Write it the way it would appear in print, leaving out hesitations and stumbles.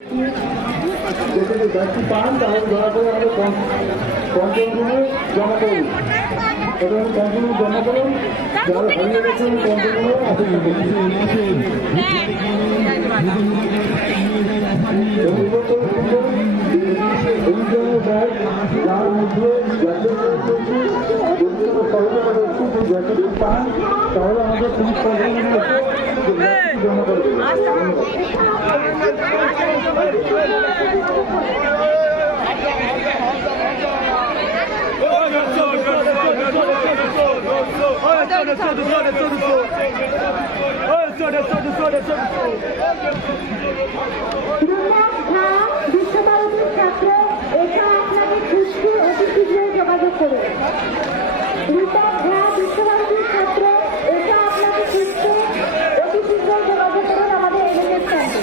যদি ব্যক্তি পান তাহলে দয়া করে আমাদের কন্ট্রোল রুমে জমা করুন এবং কন্ট্রোল রুমে জমা করুন। যারা হারিয়ে গেছেন কন্ট্রোল রুমে আসুন। যার মধ্যে যদি পান তাহলে আমাদের পুলিশ কন্ট্রোল রুমে জমা করবেন। বিশ্বভারতীর ছাত্র এটা আপনাকে খুশকি অতি শীঘ্রই যোগাযোগ করুন। রূপক ঝা বিশ্বভারতীর ছাত্র এটা আপনাকে খুশকি অতি শীঘ্রই যোগাযোগ করুন আমাদের এনএস ক্যাম্পে।